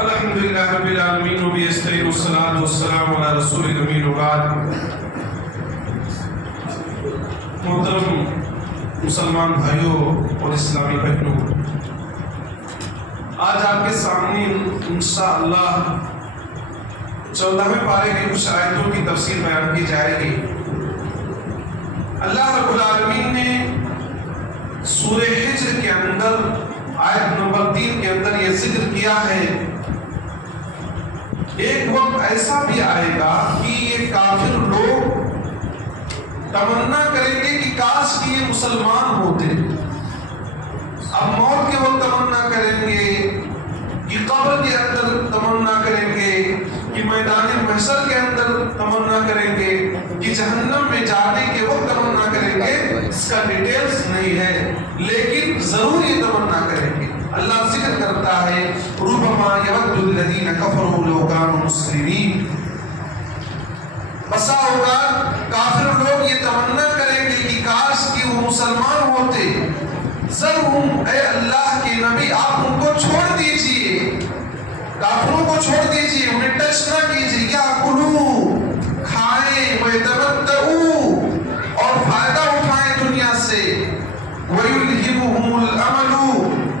الحمد للہ رب العالمین وبه نستعین والصلاة والسلام علی رسول الامین وبعد. محترم مسلمان بھائیوں اور اسلامی بہنوں، آج آپ کے سامنے انشاءاللہ 14ویں پارے کی کچھ آیتوں کی تفسیر بیان کی جائے گی. اللہ رب العالمین نے سورہ حجر کے اندر آیت نمبر 3 کے اندر یہ ذکر کیا ہے، ایک وقت ایسا بھی آئے گا کہ یہ کافر لوگ تمنا کریں گے کہ کاش کہ یہ مسلمان ہوتے. اب موت کے وقت تمنا کریں گے کہ قبر کے اندر تمنا کریں گے کہ میدان محشر کے اندر تمنا کریں گے کہ جہنم میں جانے کے وقت تمنا کریں گے. اس کا ڈیٹیلز نہیں ہے لیکن ضرور یہ تمنا کریں گے. اللہ ذکر کرتا ہے ربما یود الذین کفروا لو کانوا مسلمین. بسا ہوگا کافر لوگ یہ تمنا کریں گے کہ کاش کہ وہ مسلمان ہوتے. ذرہم، اے اللہ کے نبی آپ ان کو چھوڑ دیجئے، کافروں کو چھوڑ دیجئے، انہیں ٹچ نہ کیجئے. یا کلو، کھائیں، ویتمتعوا، اور فائدہ اٹھائیں دنیا سے. ویلہمہم الامل،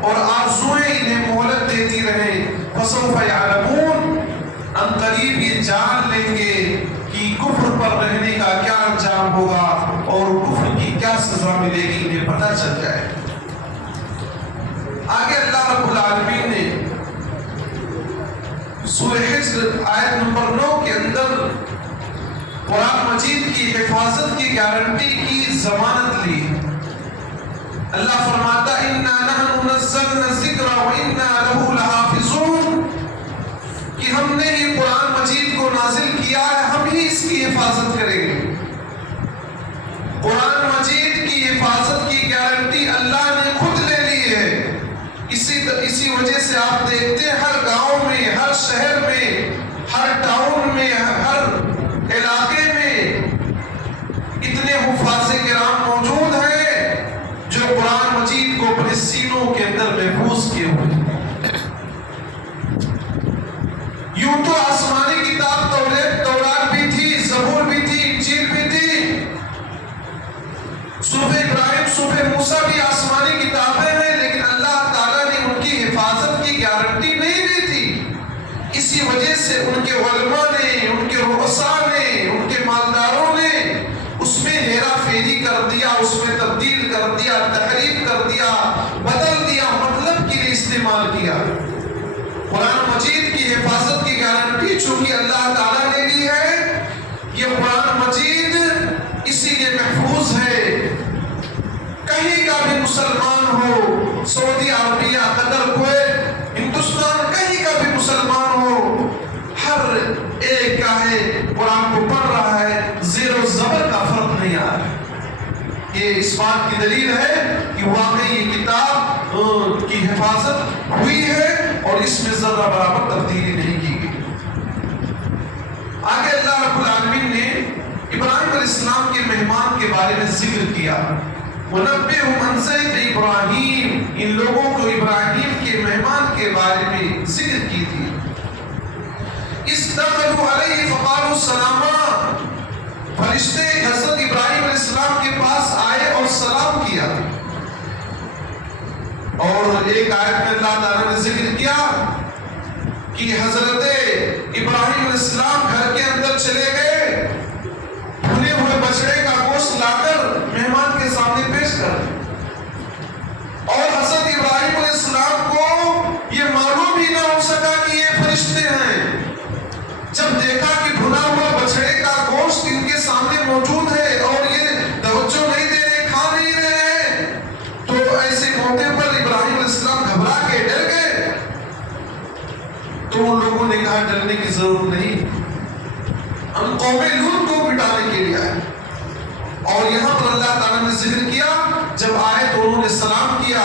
اور آرزویں انہیں مہلت دیتی رہیں. فسوف یعلمون، ان قریب یہ جان لیں گے کہ کفر پر رہنے کا کیا انجام ہوگا اور کفر کی کیا سزا ملے گی، انہیں پتہ چل جائے. آگے اللہ رب العالمین نے سورہ حجر آیت نمبر 9 کے اندر قرآن مجید کی حفاظت کی گارنٹی کی ضمانت لی. اللہ فرماتا اِنَّا نَحْنُ نَزَّلْنَا الذِّكْرَ وَإِنَّا لَهُ لَحَافِظُونَ، کہ ہم نے یہ قرآن مجید کو نازل کیا ہے، ہم ہی اس کی حفاظت کریں گے. قرآن مجید کی حفاظت کی گارنٹی اللہ نے خود لے لی ہے. اسی وجہ سے آپ دیکھتے ہیں ہر گاؤں میں، ہر شہر میں، ہر ٹاؤن میں، ہر علاقے میں اتنے حفاظ کرام موجود ہیں جو قرآن مجید کو اپنے سینوں کے اندر محفوظ کیے ہوئے ہیں. یوں تو آسمانی کتاب تورات بھی تھی، زبور بھی تھی، انجیل بھی تھی، صحف ابراہیم، صحف موسیٰ بھی آسمانی کتابیں ہیں، لیکن اللہ تعالیٰ نے ان کی حفاظت کی گارنٹی نہیں دی تھی. اسی وجہ سے ان کے علماء نے، ان کے رؤساء نے، ان کے مالداروں نے اس میں ہیرا پھیری کر دیا، اس میں تبدیل کر دیا، تحریف کر دیا، بدل دیا، مطلب کے لیے استعمال کیا. قرآن مجید کی حفاظت کی گارنٹی چونکہ اللہ تعالیٰ نے لی ہے، یہ قرآن مجید اسی لیے محفوظ ہے. کہیں کا بھی مسلمان ہو، سعودی عربیہ، قطر، کویت، ہندوستان، کہیں کا بھی مسلمان ہو، ہر ایک کا ہے قرآن کو پڑھ رہا ہے، زیر و زبر کا فرق نہیں آ رہا. یہ اس بات کی دلیل ہے کہ واقعی یہ کتاب کی حفاظت ہوئی ہے اور اس میں ذرہ برابر تبدیلی نہیں کی گئی. آگے اللہ رب العالمین نے ابراہیم علیہ السلام کے مہمان کے بارے میں ذکر کیا. وَنَبِّئْهُمْ عَنْ ضَيْفِ إِبْرَاهِيمَ، ان لوگوں کو ابراہیم کے مہمان کے بارے میں ذکر کی تھی. اِذْ دَخَلُوا عَلَيْهِ فَقَالُوا سَلَامًا، فرشتے حضرت ابراہیم علیہ السلام کے پاس آئے اور سلام کیا. اور ایک آیت میں اللہ تعالیٰ نے ذکر کیا کہ حضرت ابراہیم علیہ السلام گھر کے اندر چلے گئے، بھنے ہوئے بچڑے کا گوشت لا کر مہمان کے سامنے پیش کر دیا. اور حضرت ابراہیم علیہ السلام کو یہ معلوم ہی نہ ہو سکا کہ یہ فرشتے ہیں. جب دیکھا کہ بھنا ہوا بچڑے کا گوشت ان کے سامنے موجود ہے اور یہ توجہ نہیں دے رہے، کھا نہیں رہے، تو ایسے موقع پر ابراہیم علیہ السلام گھبرا کے ڈر گئے. تو ان لوگوں نے کہا ڈرنے کی ضرورت نہیں، ہم قوم لوط کو مٹانے کے لیے آئے. اور یہاں پر اللہ تعالیٰ نے ذکر کیا، جب آئے تو انہوں نے سلام کیا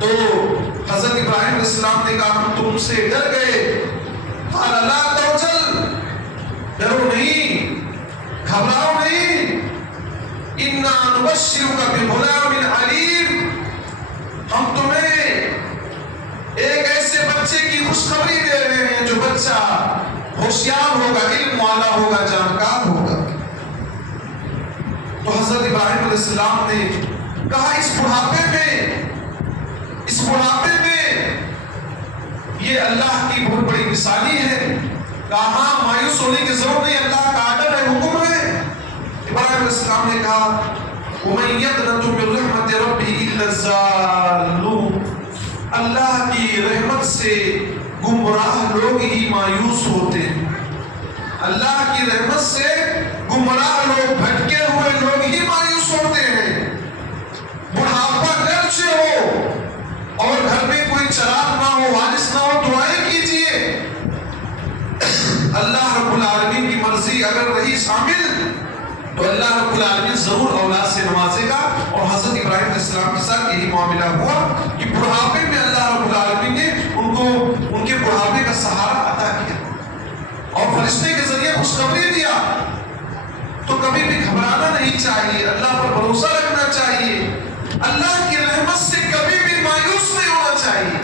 تو حضرت ابراہیم علیہ السلام نے کہا ہم تم سے ڈر گئے. قال لا توجل، ڈرو نہیں، گھبراؤ نہیں. انا نبشرک بغلام علیم، ہم تمہیں ایک ایسے بچے بچے کی خوشخبری دے رہے ہیں، جو بچہ ہوشیار ہوگا، علم والا ہوگا، جانکار ہوگا۔ تو حضرت ابراہیم علیہ السلام نے کہا اس بڑھاپے میں یہ اللہ کی بہت بڑی مثالی ہے۔ کہا ہاں، مایوس ہونے کی ضرورت نہیں، اللہ کا آرڈر ہے، حکم ہے۔ ابراہیم علیہ السلام نے کہا وَمَن يَقْنَطُ مِن رَحْمَتِ رَبِّهِ إِلَّا الضَّالُّونَ، اللہ کی رحمت سے گمراہ لوگ ہی مایوس ہوتے ہیں۔ اللہ کی رحمت سے گمراہ لوگ، بھٹکے ہوئے لوگ ہی مایوس ہوتے ہیں۔ بڑھاپا گرچہ ہو اور گھر میں کوئی چراغ نہ ہو، وارث نہ ہو، دعائیں کیجئے۔ اللہ رب العالمین کی مرضی اگر رہی شامل تو اللہ رب العالمین ضرور اولاد سے نوازے گا۔ اور حضرت ابراہیم علیہ السلام کے ساتھ یہی معاملہ ہوا کہ بڑھاپے میں اللہ رب العالمین نے ان کو ان کے بڑھاپے کا سہارا عطا کیا اور فرشتے کے ذریعے خوشخبری دیا۔ تو کبھی بھی گھبرانا نہیں چاہیے، اللہ پر بھروسہ رکھنا چاہیے، اللہ کی رحمت سے کبھی بھی مایوس نہیں ہونا چاہیے۔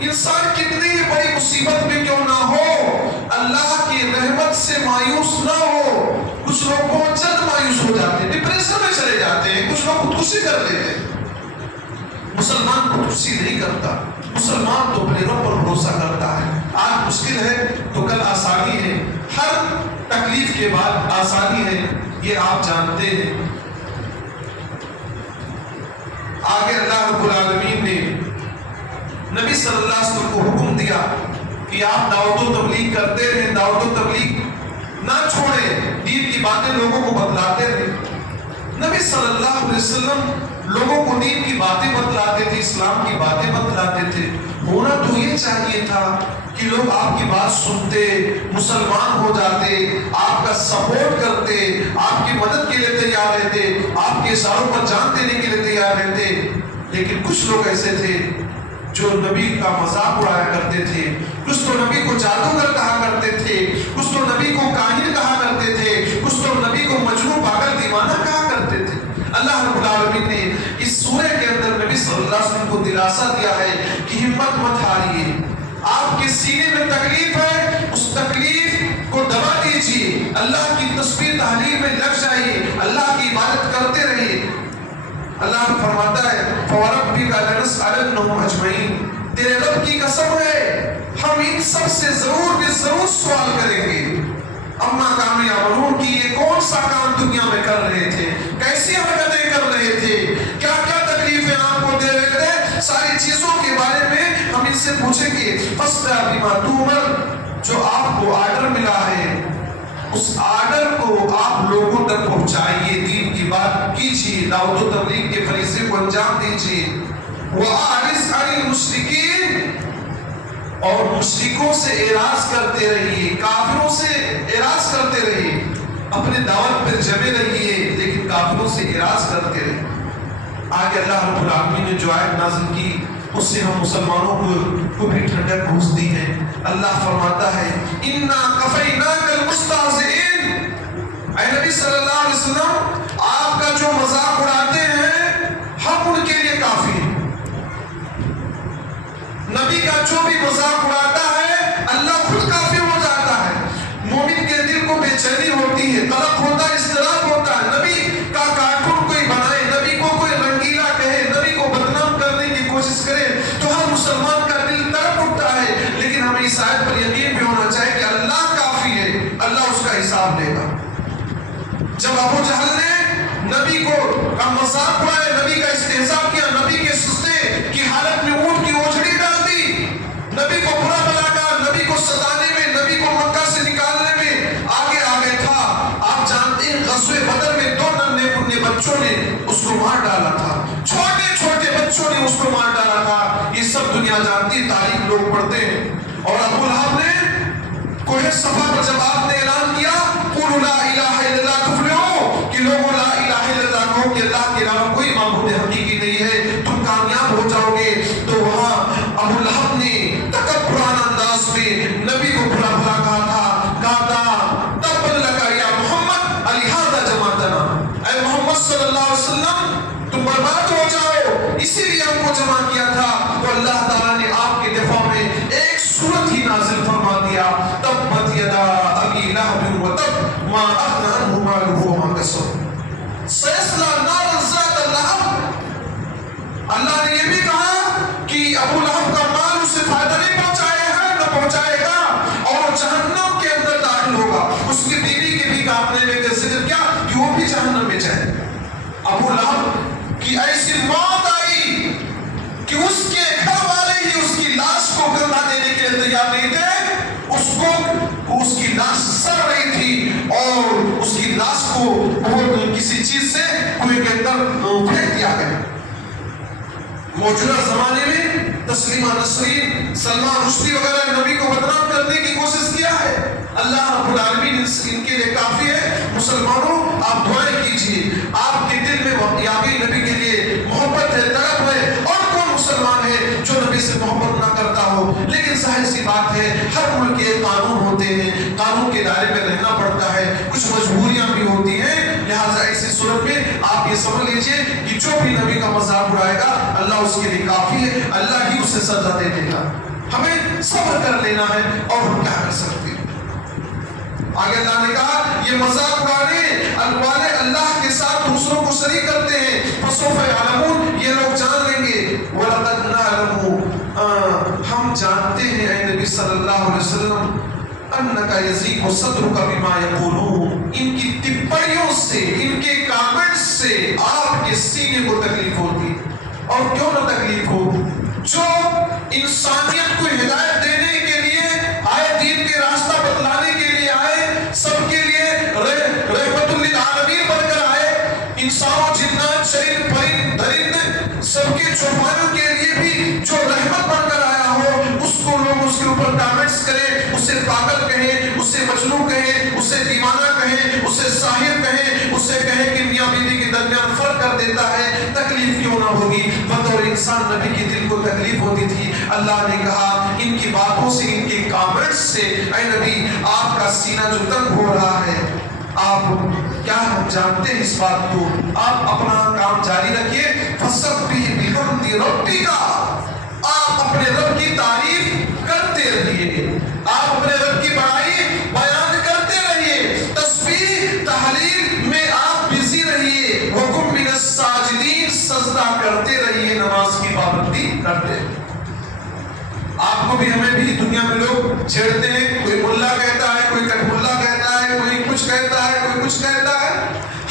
انسان کتنی ہی بڑی مصیبت میں کیوں نہ ہو، اللہ کی رحمت سے مایوس نہ ہو۔ کچھ لوگ بہت جلد مایوس ہو جاتے ہیں، ڈپریشن میں چلے جاتے ہیں، کچھ لوگ خودکشی کر لیتے ہیں۔ مسلمان خودکشی نہیں کرتا، مسلمان تو اپنے رب پر بھروسہ کرتا ہے۔ آج مشکل ہے تو کل آسانی ہے، ہر تکلیف کے بعد آسانی ہے، یہ آپ جانتے ہیں۔ آگے اللہ رب العالمین نے نبی صلی اللہ علیہ وسلم کو حکم دیا کہ آپ دعوت و تبلیغ کرتے رہیں، دعوت و تبلیغ نہ چھوڑیں، دین کی باتیں لوگوں کو بتلاتے رہیں۔ نبی صلی اللہ علیہ وسلم لوگوں کو دین کی باتیں بتلاتے تھے، اسلام کی باتیں بتلاتے تھے۔ ہونا تو یہ چاہیے تھا کہ لوگ آپ کی بات سنتے، مسلمان ہو جاتے، آپ کا سپورٹ کرتے، آپ کی مدد کے لیے تیار رہتے، آپ کے اشاروں پر جان دینے کے لیے تیار رہتے۔ لیکن کچھ لوگ ایسے تھے جو نبی کا مذاق اڑایا کرتے تھے، کچھ تو نبی کو جادوگر کہا کرتے تھے، کچھ تو نبی کو کاہن کہا کرتے تھے، کچھ تو نبی کو مجنون، پاگل، دیوانہ کہا کرتے تھے۔ اللہ رب العالمین نے اس سورہ کے اندر نبی صلی اللہ علیہ وسلم کو دلاسا دیا ہے کہ ہمت مت ہاریے، آپ کے سینے میں تکلیف ہے، اس تکلیف کو دبا دیجیے، اللہ کی تسبیح تحلیل میں لگ جائیے، اللہ کی عبادت کرتے رہیے۔ اللہ فرماتا ہے فَوَرَبِّكَ لَنَسْأَلَنَّهُمْ أَجْمَعِينَ، تیرے رب کی قسم ہے ہم ان سب سے ضرور سوال کریں گے۔ اما کانوا یعملون، کی یہ کون سا کام دنیا میں کر رہے تھے، کیسی حرکتیں کر رہے تھے، کیا کیا تکلیفیں آپ کو دے رہے تھے، ساری چیزوں کے بارے میں ہم ان سے پوچھیں گے۔ فَاصْدَعْ بِمَا تُؤْمَرُ، جو آپ کو آرڈر ملا ہے اس آرڈر کو آپ لوگوں تک پہنچائیے، دین کی بات کیجیے، دعوت و تبلیغ کے فریضے کو انجام دیجیے۔ وَأَعْرِضْ عَنِ الْمُشْرِكِينَ، اور مشرکوں سے اعراض کرتے رہیے، کافروں سے اعراض کرتے رہیے، اپنے دعوت پر جمے رہیے لیکن کافروں سے اعراض کرتے رہیے۔ آگے اللہ رب العالمین نے جو آیت نازل کی اس سے ہم مسلمانوں کو بھی ٹھنڈک پہنچ دی ہے۔ اللہ فرماتا ہے اِنَّا كَفَيْنَاكَ الْمُسْتَهْزِئِينَ، اے نبی صلی اللہ علیہ وسلم آپ کا جو مذاق اڑاتے ہیں ہم ان کے لیے کافی ہیں۔ نبی کا جو بھی مذاق اڑاتا ہے اللہ خود کافی ہو جاتا ہے۔ مومن کے دل کو بے چینی ہوتی ہے، قلق ہوتا ہے، اضطراب ہوتا ہے، نبی کا کارٹون کوئی بنائے، نبی کو کوئی رنگیلا کہے، نبی کو بدنام کرنے کی کوشش کرے تو ہر مسلمان کا دل تڑپ اٹھتا ہے۔ لیکن ہمیں اس آیت پر یقین بھی ہونا چاہیے کہ اللہ کافی ہے، اللہ اس کا حساب لے گا۔ جب ابو جہل نے نبی کو مذاق اڑائے، نبی کا استہزاء کیا، نبی کے سجدے کی حالت میں اونٹ کی اوجھڑی ڈال دی، نبی کو برا بلا کہا، نبی کو ستانے میں، نبی کو مکہ سے نکالنے میں آگے تھا۔ آپ جانتے ہیں غزوہ بدر میں 2 ننھے بچوں نے اس کو مار ڈالا تھا، چھوٹے بچوں نے اس کو مار ڈالا تھا۔ یہ سب دنیا جانتی، تاریخ لوگ پڑھتے ہیں۔ اور ابو لہب نے کوہ صفا پر جب آپ نے اعلان کیا قولوا لا الہ الا اللہ تفلحوا، کہ لوگوں لا الہ الا اللہ کہو کہ اللہ کے علاوہ کوئی معبود حقیقی نہیں ہے، تم کامیاب ہو جاؤ گے۔ تو وہاں ابو لہب نے تکبرانہ انداز میں نبی کو بھلا کہا تھا تبا لک یا محمد لہذا جمعتنا، اے محمد صلی اللہ علیہ وسلم تم برباد ہو جاؤ، اسی لیے ہم کو جمع کیا تھا۔ تو اللہ تعالیٰ نے آپ کے دفاع میں موجودہ زمانے میں تسلیمہ نسرین، سلمان رشدی وغیرہ نبی کو بدنام کرنے کی کوشش کیا ہے. اللہ رب العالمین ان کے لیے کافی ہے. مسلمانوں آپ دعائیں کیجیے. آپ کے دل میں یابی نبی کے لیے محبت ہے، تڑپ ہے. اور کون مسلمان ہے جو نبی سے محبت نہ کرتا ہو؟ لیکن ظاہر سی بات ہے ہر ملک کے قانون ہوتے ہیں، قانون کے دائرے میں رہنا پڑتا ہے، کچھ مجبوریاں بھی ہوتی ہیں. لہٰذا ایسی صورت میں آپ یہ سمجھ لیجئے کہ جو بھی نبی کا مذاق اڑائے گا اللہ اس کے لیے کافی ہے، اللہ ہی اسے سزا دے دے گا. ہمیں صبر کر لینا ہے اور ہم کیا کر سکتے ہیں. آگے اللہ نے کہا یہ مذاق اڑانے والے اللہ کے ساتھ دوسروں کو شریک کرتے ہیں. فسوف یعلمون، یہ لوگ جان لیں گے. وَلَقَدْ نَعْلَمُ، ہم جانتے ہیں اے نبی صلی اللہ علیہ وسلم، اَنَّكَ يَضِيقُ صَدْرُكَ بِمَا يَقُولُونَ، ان کی ٹپڑیوں سے، ان کے کامنٹس سے آپ کے سینے کو تکلیف ہوتی. اور کیوں نہ تکلیف ہو؟ جو انسانیت کو ہدایت دینے کے لیے آئے، دین کے راستہ بتلانے کے لیے آئے، سب کے لیے رحمت للعالمین بن کر آئے، انسانوں، جنات، شریر، پرند، درند، سب کے چوپانوں کے لیے بھی جو رحمت بن کر آیا ہو، اس کو لوگ اس کے اوپر کامنٹس کریں، اسے پاگل کہیں، اسے مجنون کہیں، اسے دیوانہ کہیں، اسے ساحر کہیں، اسے کہیں کہ میاں بیوی کے درمیان فرق کر دیتا ہے. تکلیف کیوں نہ ہوگی؟ بطور انسان نبی کے دل کو تکلیف ہوتی تھی. اللہ نے کہا ان کی باتوں سے، ان کے کامنٹس سے اے نبی آپ کا سینہ جو تنگ ہو رہا ہے، آپ کیا ہم جانتے ہیں اس بات کو. آپ اپنا کام جاری رکھیے. فَسَبِّحْ بِحَمْدِ رَبِّكَ، آپ اپنے رب کی تعریف کرتے رہیے، آپ اپنے رب کی بڑائی بیان کرتے رہیے، تسبیح تحلیل میں آپ بزی رہیے. وَقُمْ مِنَ السَّاجِدِينَ، سجدہ کرتے رہیے، نماز کی پابندی کرتے. آپ کو بھی ہمیں بھی دنیا میں لوگ چھیڑتے ہیں، کوئی ملا کہتا ہے، کوئی کٹ ملا کہتا ہے، کوئی کچھ کہتا ہے، کوئی کچھ کہتا ہے.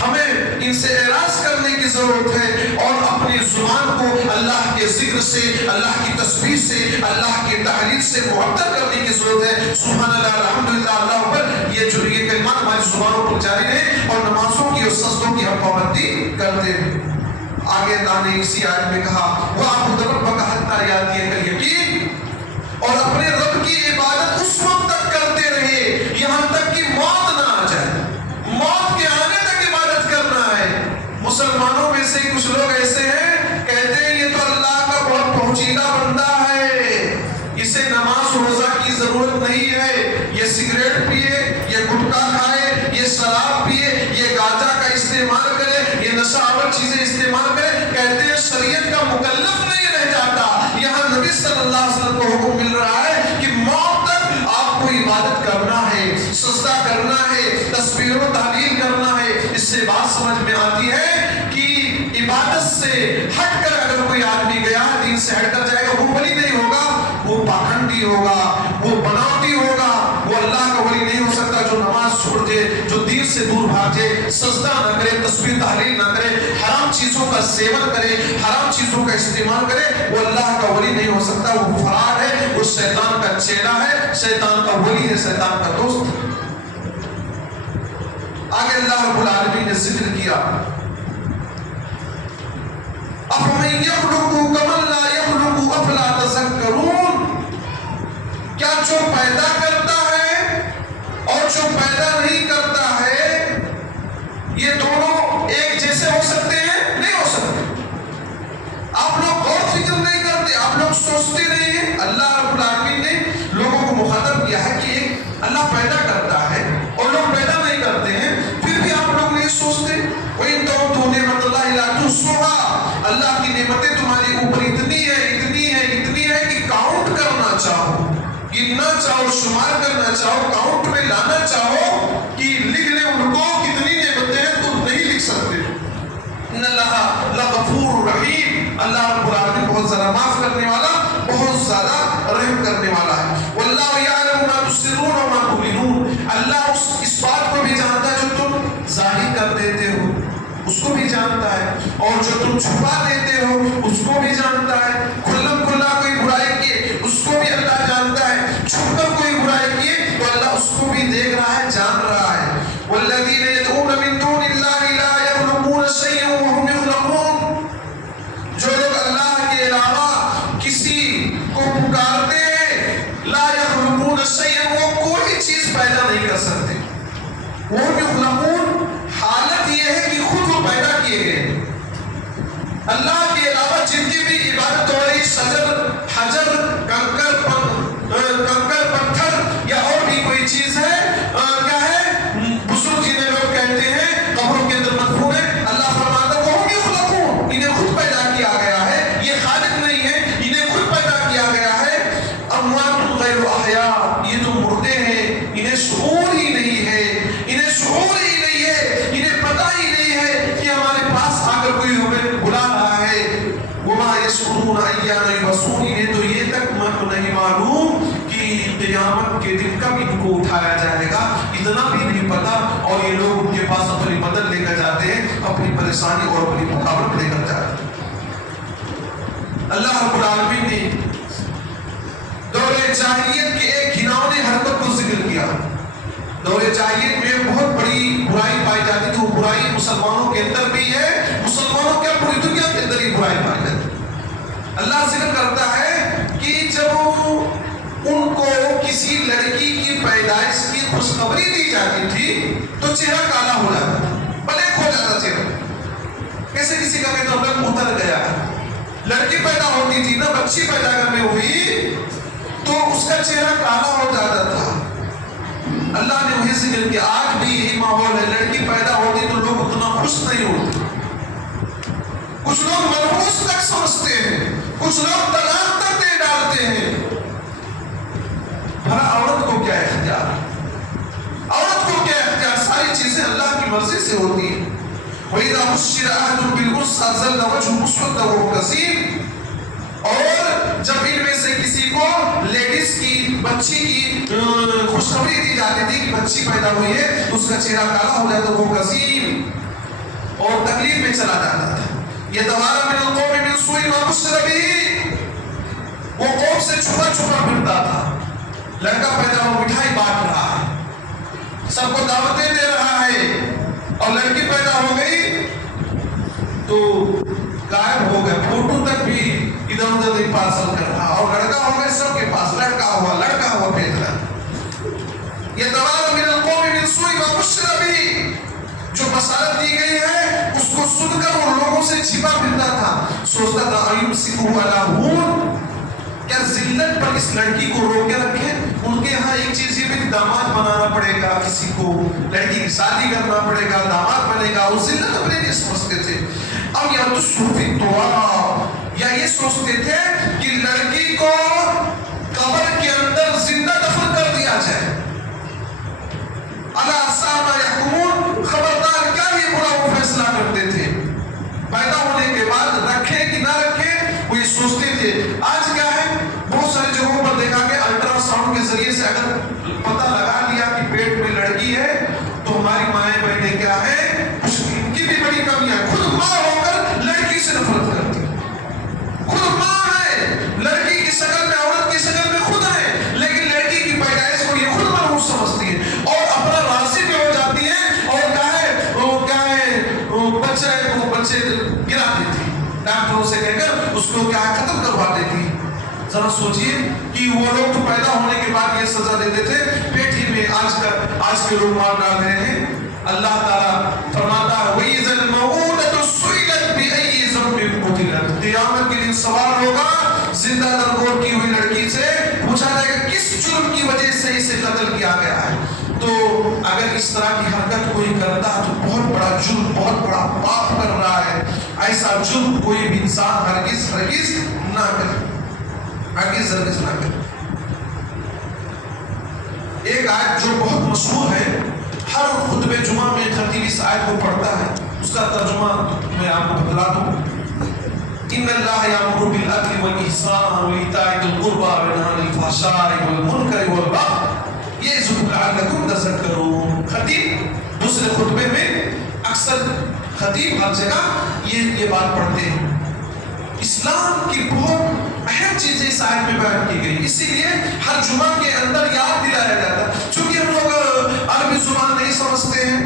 ہمیں ان سے اعراض کرنے کی ضرورت ہے اور اپنی زبان کو اللہ کے ذکر سے، اللہ کی تسبیح سے، اللہ کی تحلیل سے معطر کرنے کی ضرورت ہے. سبحان اللہ، الحمدللہ، اللہ اکبر، یہ جو یہ کلمات ہماری زبانوں پر جاری رہے اور نمازوں کی اور سجدوں کی ہم پابندی کرتے ہیں. آگے اللہ نے اسی آیت میں کہا وَاعْبُدْ رَبَّكَ حَتَّىٰ يَأْتِيَكَ الْيَقِينُ، اور اپنے رب کی عبادت اس وقت تک کرتے رہے یہاں تک کہ موت نہ آ جائے. موت کے آنے تک عبادت کرنا ہے. مسلمانوں میں سے کچھ لوگ ایسے ہیں کہتے ہیں یہ تو اللہ کا بہت پہنچیدہ بندہ ہے، اسے نماز روزہ کی ضرورت نہیں ہے، یہ سگریٹ پیے، یہ گٹکا کھائے، یہ شراب پیے، یہ گاجا کا استعمال کرے، یہ نشہ آور چیزیں استعمال کرے. کہتے ہیں شریعت کا مکلف نہیں رہ جاتا. یہاں نبی صلی اللہ علیہ وسلم کو حکم مل رہا ہے کہ موت تک آپ کو عبادت کرنا ہے، سجدہ کرنا ہے، تسبیح و تحلیل کرنا ہے. اس سے بات سمجھ میں آتی ہے کہ عبادت سے ہٹ کر اگر کوئی آدمی گیا، دین سے ہٹ کر جائے گا، وہ ولی نہیں ہوگا، وہ پاکھنڈی ہوگا، وہ بناوٹی ہوگا، وہ اللہ کا ولی نہیں ہو سکتا. جو نماز چھوڑ دے، جو دین سے دور بھاگ جائے، سجدہ نہ کرے، تسبیح تحلیل نہ کرے، حرام چیزوں کا سیون کرے، حرام چیزوں کا استعمال کرے، وہ اللہ کا ولی نہیں ہو سکتا. وہ فراڈ ہے، وہ شیطان کا چیلا ہے، شیطان کا ولی ہے، شیطان کا دوست. آگے اللہ رب العالمین نے ذکر کیا أَفَمَن يَخْلُقُ كَمَن لَّا يَخْلُقُ أَفَلَا تَذَكَّرُونَ، کیا جو پیدا کرتا ہے اور جو پیدا نہیں کرتا ہے یہ دونوں ایک جیسے ہو سکتے ہیں؟ نہیں ہو سکتے. آپ لوگ غور فکر نہیں کرتے، آپ لوگ سوچتے نہیں ہیں. اللہ رب العالمین نے لوگوں کو مخاطب کیا ہے کہ ایک اللہ پیدا کرتا ہے اور لوگ پیدا نہیں کرتے ہیں، پھر بھی آپ لوگ نہیں سوچتے. وَإِن تَعُدُّوا نِعْمَتَ اللَّهِ لَا تُحْصُوهَا، اللہ کی نعمتیں تمہارے اوپر اتنی ہے کہ کاؤنٹ کرنا چاہو، گننا چاہو، شمار کرنا چاہو، کاؤنٹ میں لانا چاہو کہ لکھ لیں ان کو کتنی نعمتیں ہیں، تم نہیں لکھ سکتے. ان اللہ لغفور رحیم، اللہ رب العالمین بہت زیادہ معاف کرنے والا، بہت زیادہ رحم کرنے والا ہے. واللہ یعلم ما تسرون و ما تعلنون، اللہ اس بات کو بھی جانتا ہے جو تم ظاہر کر دیتے ہو، اس کو بھی جانتا ہے، اور جو تم چھپا دیتے ہو اس کو بھی جانتا ہے. کھلم کھلا کوئی برائی کیے اس کو بھی اللہ جانتا ہے، چھپ کر کوئی برائی کیے تو اللہ اس کو بھی دیکھ رہا ہے، جان رہا ہے. والذین یدعون من دون اللہ لا یخلقون شیئا وهم یخلقون، جو لوگ اللہ کے علاوہ اللہ کے علاوہ جن کی بھی عبادت ہو رہی، شجر، حجر، کنکر، پتھر یا اور بھی کوئی چیز ہے، کیا ہے، بزرگ جنہیں لوگ کہتے ہیں قبروں کے اندر مدفون ہے، اللہ فرماتا ہے وہ یخلقون، انہیں خود پیدا کیا گیا ہے، یہ خالق نہیں ہے، انہیں خود پیدا کیا گیا ہے، اموات غیر احیاء، یہ تو مردے ہیں، انہیں شعور ہی نہیں ہے، انہیں شعور ہی نہیں ہے، انہیں پتہ ہی نہیں ہے کہ ہمارے پاس آ کر کوئی ہمیں بلا رہا ہے، وما یشعرون ایان یبعثون، انہیں تو یہ تک نہیں معلوم کہ قیامت کے دن کب ان کو اٹھایا جائے گا، اتنا بھی نہیں پتا، اور یہ لوگ ان کے پاس اپنی مدد لے کر جاتے ہیں، اپنی پریشانی اور اپنی مقابلت لے کر جاتے ہیں۔ اللہ رب العالمین نے دور جاہلیت کے ایک گھناؤنے حرکت کو ذکر کیا۔ دور جاہلیت میں بہت بڑی برائی پائی جاتی تھی، وہ برائی مسلمانوں کے اندر بھی ہے، مسلمانوں کیا پوری دنیا کے اندر ہی برائی پائی جاتی ہے۔ اللہ ذکر کرتا ہے کہ جب ان کو کسی لڑکی کی پیدائش کی خوشخبری دی جاتی تھی تو چہرہ کالا ہو جاتا، بلیک ہو جاتا چہرہ، کیسے کسی کا کہ رنگ اتر گیا۔ لڑکی پیدا ہوتی تھی نا، بچی پیدا کرنے ہوئی تو اس کا چہرہ کالا ہو جاتا تھا۔ اللہ نے وہی ذکر کیا، آج بھی یہی ماحول ہے، لڑکی پیدا ہوتی تو لوگ اتنا خوش نہیں ہوتے، کچھ لوگ منحوس تک سمجھتے ہیں، کچھ لوگ طلاق تک دے ڈالتے ہیں۔ بھلا عورت کو کیا اختیار، عورت کو کیا اختیار، ساری چیزیں اللہ کی مرضی سے ہوتی ہیں۔ وَإِذَا بُشِّرَ أَحَدٌ بِالْأُنثَىٰ ظَلَّ وَجْهُهُ مُسْوَدًّا وَهُوَ كَظِيمٌ، اور جب ان میں سے کسی کو لیڈیز کی بچی کی خوشخبری دی جاتی تھی کہ بچی پیدا ہوئی ہے تو اس کا چہرہ کالا ہو جاتا، وہ کظیم، اور تکلیف میں چلا جاتا تھا۔ يَتَوَارَىٰ مِنَ الْقَوْمِ مِنْ سُوءِ مَا بُشِّرَ بِهِ، وہ قوم سے چھپا چھپا پھرتا تھا، لڑکا پیدا ہو مٹھائی بانٹ رہا ہے، سب کو دعوتیں دے رہا ہے، اور لڑکی پیدا ہو گئی تو غائب ہو گیا، فوٹو تک بھی ادھر ادھر نہیں پارسل کر رہا، اور لڑکا ہو گیا سب کے پاس، لڑکا ہوا بھیج رہا۔ يَتَوَارَىٰ مِنَ الْقَوْمِ مِنْ سُوءِ مَا بُشِّرَ بِهِ، جو بشارت دی گئی ہے اس کو سن کر وہ لوگوں سے چھپا پھرتا تھا، سوچتا تھا أَيُمْسِكُهُ عَلَىٰ هُونٍ، کیا ذلت پر اس لڑکی کو روکے رکھے۔ ان کے ہاں ایک چیز یہ بھی داماد بنانا پڑے گا، کسی کو لڑکی کی شادی کرنا پڑے گا، داماد بنے گا، وہ ذلت اپنے لیے سمجھتے تھے۔ اب یا تو صوفی دعا، یا یہ سوچتے تھے کہ لڑکی کو قبر کے اندر زندہ دفن کر دیا جائے۔ اللہ سامع یحکمون، خبردار کیا یہ برا وہ فیصلہ کرتے تھے، پیدا ہونے کے بعد رکھے کہ نہ رکھے وہ یہ سوچتے تھے۔ آج کیا ہے، بہت ساری جگہوں پر دیکھا کہ الٹرا ساؤنڈ کے ذریعے سے اگر پتہ لگا لیا کہ پیٹ میں لڑکی ہے تو ہماری مائیں بہنیں کیا ہے، ان کی بھی بڑی کمیاں، خود ماں ہو کر لڑکی سے نفرت کرتی، خود ماں ہے، لڑکی کی شکل میں، عورت کی شکل میں خود ہے، لیکن لڑکی کی پیدائش کو یہ خود منحوس سمجھتی ہے اور اپنا راضی بھی ہو جاتی ہے، اور بچے گرا دیتی، ڈاکٹروں سے کہہ کر اس کو کیا ختم کروا دیتی۔ ذرا سوچئے کہ وہ لوگ تو پیدا ہونے کے بعد یہ سزا دیتے تھے، پیٹ ہی میں آج کے لوگ مار ڈال رہے ہیں۔ اللہ تعالیٰ فرماتا ہے وَإِذَا الْمَوْءُودَةُ سُئِلَتْ بِأَيِّ ذَنبٍ قُتِلَتْ، قیامت کے دن سوال ہوگا زندہ درگور کی ہوئی لڑکی سے، پوچھا جائے گا کس جرم کی وجہ سے اسے قتل کیا گیا ہے۔ تو اگر اس طرح کی حرکت کوئی کرتا ہے تو بہت بڑا جرم، بہت بڑا پاپ کر رہا ہے، ایسا جرم کوئی بھی انسان ہرگز نہ کرے، ہرگز نہ کرے۔ ایک آیت جو بہت مشہور ہے، ہر خطبہ جمعہ میں خطیب اس آیت کو پڑھتا ہے، اس کا ترجمہ میں آپ کو بتلا دوں۔ ان اللہ یامر بالعدل والإحسان وإیتاء ذی القربى وینہی عن الفحشاء والمنکر والبغی یعظکم لعلکم تذکرون۔ خطیب دوسرے خطبے میں اکثر خطیب ہر جگہ یہ بات پڑھتے ہیں۔ اسلام کی بہت اہم چیزیں اس آیت میں بیان کی گئی، اسی لیے ہر جمعہ کے اندر یاد دلایا جاتا ہے۔ چونکہ ہم لوگ عربی زبان نہیں سمجھتے ہیں،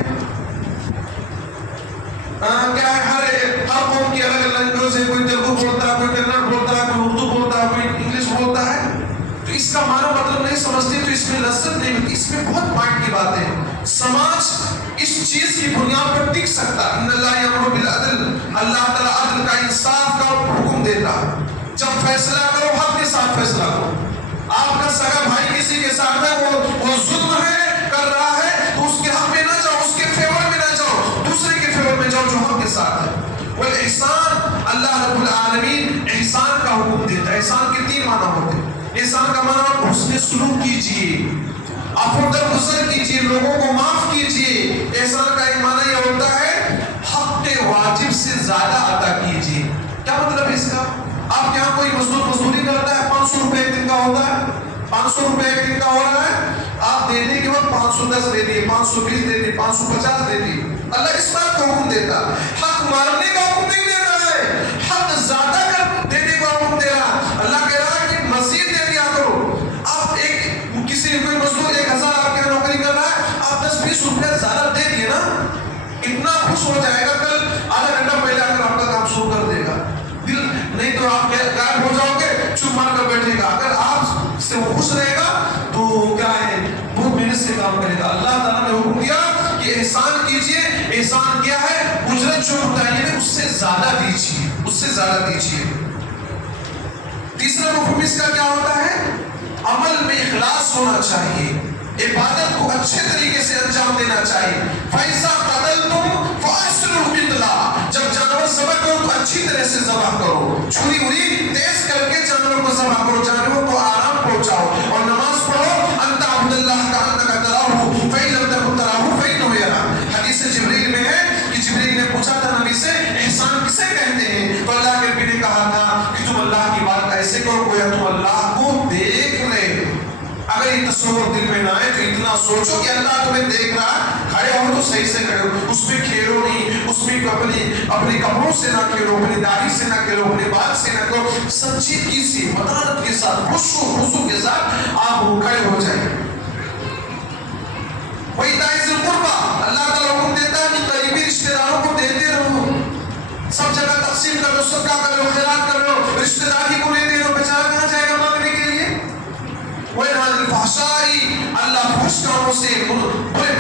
کیا ہے ہر قوم کی الگ الگ لینگویج ہے، کوئی تیلگو بولتا ہے، کوئی کنڑ بولتا ہے، کوئی اردو بولتا ہے، کوئی انگلش بولتا ہے، تو اس کا معنی مطلب نہیں سمجھتے، تو اس میں لذت نہیں ملتی۔ اس میں بہت پوائنٹ کی بات ہے، سماج اس چیز کی بنیاد پر ٹک سکتا ہے. ان اللہ یامر بالعدل، اللہ تعالیٰ عدل کا، انصاف کا حکم دیتا ہے. جب فیصلہ کرو حق کے ساتھ فیصلہ کرو. آپ کا سگا بھائی کسی کے ساتھ ہے، وہ ظلم ہے کر رہا ہے، تو اس کے حق میں نہ جاؤ، اس کے فیور میں نہ جاؤ، دوسرے کے فیور میں جاؤ جو حق کے ساتھ ہے. والإحسان، اللہ رب العالمین احسان کا حکم دیتا ہے. احسان کے 3 معنی ہوتے ہیں. احسان کا معنی حسن سلوک کیجئے، عفو درگزر کیجئے، لوگوں کو معاف کیجئے. احسان کا ایک معنی یہ ہوتا ہے حق واجب سے زیادہ عطا کیجئے. کیا مطلب ہے اس کا؟ آپ کے یہاں کوئی مزدور مزدوری کرتا ہے، 500 روپے ایک دن کا ہوتا ہے، 500 روپے ایک دن کا ہو رہا ہے، آپ دینے کے وقت 510 دے دیے، 520 دے دیے، 550 دے دیے. اللہ اس بات کو حکم دیتا، حق مارنے کا حکم نہیں دے رہا ہے، حق زیادہ کر دینے کا حکم دے رہا. اللہ کہہ رہا ہے کہ مزید دے دیا کرو. آپ کسی کوئی مزدور 1000 آپ کے نوکری کر رہا ہے، آپ 10-20 روپے زیادہ دے دیے نا، اتنا خوش ہو جائے گا، کل آدھا گھنٹہ پہلے آ کر آپ کا کام شروع کر دے گا. نہیں تو آپ غائب ہو جاؤ گے، چپ مار کر بیٹھے گا. اگر آپ سے وہ خوش رہے گا تو کیا ہے، بہت محنت سے کام کرے گا. اللہ تعالیٰ نے حکم دیا کہ احسان کیجئے. احسان کیا ہے؟ اجرت جو متعین ہے اس سے زیادہ دیجئے، اس سے زیادہ دیجئے. تیسرا مفہوم اس کا کیا ہوتا ہے؟ عمل میں اخلاص ہونا چاہیے، عبادت کو اچھے طریقے سے انجام دینا چاہیے. فَإِذَا قَتَلْتُمْ فَأَحْسِنُوا الْقِتْلَةَ، جب جانور ذبح کرو تو اچھی طرح سے ذبح کرو، چھری وری تیز کر کے جانور کو ذبح کرو، جانوروں کو آرام پہنچاؤ. اور نماز پڑھو، أَن تَعْبُدَ اللَّهَ كَأَنَّكَ تَرَاهُ فَإِن لَّمْ تَكُن تَرَاهُ فَإِنَّهُ يَرَاكَ. حدیث جبریل میں ہے کہ جبریل نے پوچھا تھا نبی سے احسان کسے کہتے ہیں، تو اللہ کے نبی نے کہا تھا کہ تم اللہ کی بات ایسے کرو گویا تم اللہ کو دیکھ رہے ہو. اگر یہ تصور دل میں نہ آئے تو اتنا سوچو کہ اللہ تمہیں دیکھ رہا ہے. کھڑے ہو تو صحیح سے کھڑے ہو، اس میں کھیلو نہیں، اس میں اپنے کپڑوں سے نہ کھیلو، اپنی داڑھی سے نہ کھیلو، اپنے بال سے نہ کرو. سنجیدگی سے، متانت کے ساتھ، خشوع کے ساتھ آپ کھڑے ہو جائیں. وَإِيتَاءِ ذِي الْقُرْبَىٰ، اللہ تعالیٰ حکم دیتا ہے کہ قریبی رشتہ داروں کو دیتے رہو. سب جگہ تقسیم کر لو، صدقہ کر لو، خیرات کر لو. رشتہ دار ہی کو نہیں دے رہو، بیچارہ کہاں جائے گا مانگنے کے لیے؟ وَيَنْهَىٰ عَنِ الْفَحْشَاءِ، اللہ فحش کاموں سے،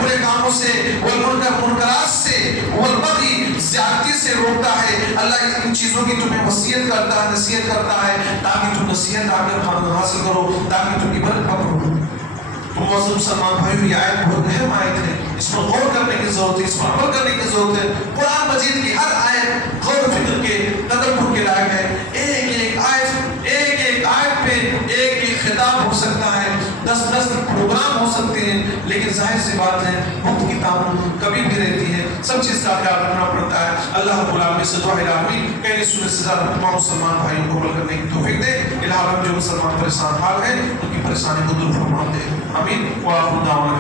برے کاموں سے، منکرات سے، والبغی، زیادتی سے روکتا ہے. اللہ ان چیزوں کی تمہیں وصیت کرتا ہے، نصیحت کرتا ہے تاکہ تم نصیحت حاصل کرو، تاکہ تم عبرت پکڑو. تو معزز مسلمان بھائیو، یہ آیت بہت اہم آیت ہے، اس پر غور کرنے کی ضرورت ہے، اس پر عمل کرنے کی ضرورت ہے. قرآن مجید کی ہر آیت غور و فکر کے، تدبر کے لائق ہے. ایک ایک آیت پہ ایک خطاب ہو سکتا ہے، 10 پروگرام ہو سکتے ہیں، لیکن ظاہر سی بات ہے وقت کی تعمیل کبھی بھی رہتی ہے، سب چیز کا خیال رکھنا پڑتا ہے. اللہ رب العالمین سے دعا الہی کہنے سننے سے زیادہ تمام مسلمان بھائیوں کو عمل کرنے کی توفیق دے. الہی جو مسلمان پریشان حال ہیں ان کی پریشانی کو دور فرما دے. آمین. وآخر دعوانا